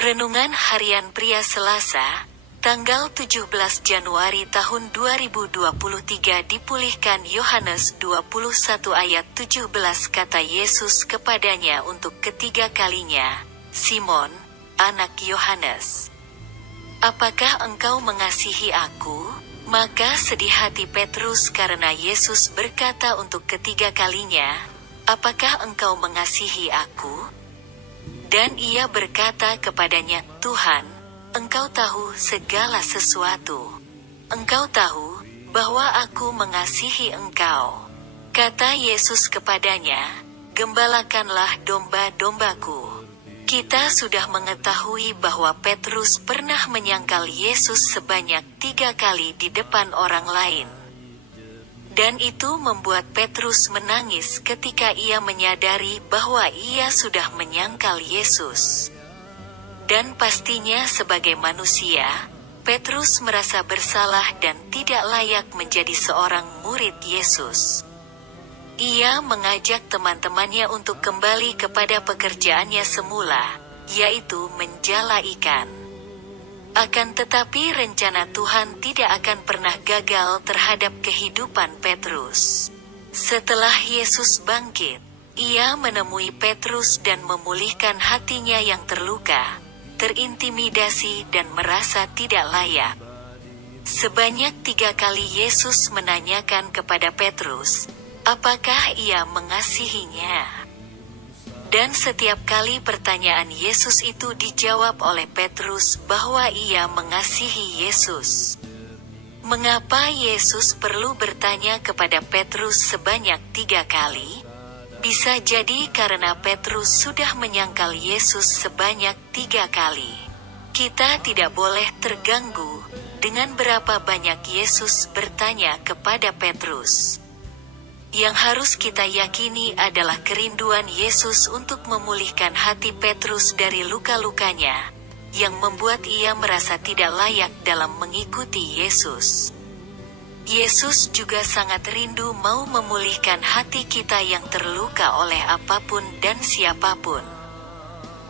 Renungan Harian Pria Selasa, tanggal 17 Januari tahun 2023 dipulihkan Yohanes 21 ayat 17 kata Yesus kepadanya untuk ketiga kalinya, Simon, anak Yohanes, apakah engkau mengasihi aku? Maka sedih hati Petrus karena Yesus berkata untuk ketiga kalinya, apakah engkau mengasihi aku? Dan ia berkata kepadanya, Tuhan, engkau tahu segala sesuatu. Engkau tahu bahwa aku mengasihi engkau. Kata Yesus kepadanya, gembalakanlah domba-dombaku. Kita sudah mengetahui bahwa Petrus pernah menyangkal Yesus sebanyak 3 kali di depan orang lain. Dan itu membuat Petrus menangis ketika ia menyadari bahwa ia sudah menyangkal Yesus. Dan pastinya sebagai manusia, Petrus merasa bersalah dan tidak layak menjadi seorang murid Yesus. Ia mengajak teman-temannya untuk kembali kepada pekerjaannya semula, yaitu menjala ikan. Akan tetapi rencana Tuhan tidak akan pernah gagal terhadap kehidupan Petrus. Setelah Yesus bangkit, ia menemui Petrus dan memulihkan hatinya yang terluka, terintimidasi dan merasa tidak layak. Sebanyak 3 kali Yesus menanyakan kepada Petrus, apakah ia mengasihinya? Dan setiap kali pertanyaan Yesus itu dijawab oleh Petrus bahwa ia mengasihi Yesus. Mengapa Yesus perlu bertanya kepada Petrus sebanyak 3 kali? Bisa jadi karena Petrus sudah menyangkal Yesus sebanyak 3 kali. Kita tidak boleh terganggu dengan berapa banyak Yesus bertanya kepada Petrus. Yang harus kita yakini adalah kerinduan Yesus untuk memulihkan hati Petrus dari luka-lukanya, yang membuat ia merasa tidak layak dalam mengikuti Yesus. Yesus juga sangat rindu mau memulihkan hati kita yang terluka oleh apapun dan siapapun.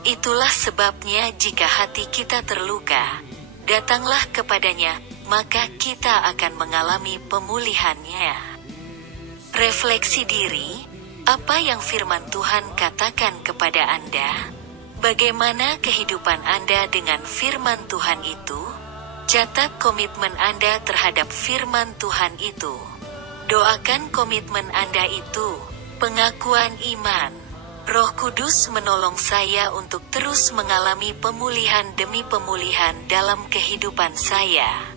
Itulah sebabnya jika hati kita terluka, datanglah kepadanya, maka kita akan mengalami pemulihannya. Refleksi diri, apa yang firman Tuhan katakan kepada Anda? Bagaimana kehidupan Anda dengan firman Tuhan itu? Catat komitmen Anda terhadap firman Tuhan itu. Doakan komitmen Anda itu, pengakuan iman. Roh Kudus menolong saya untuk terus mengalami pemulihan demi pemulihan dalam kehidupan saya.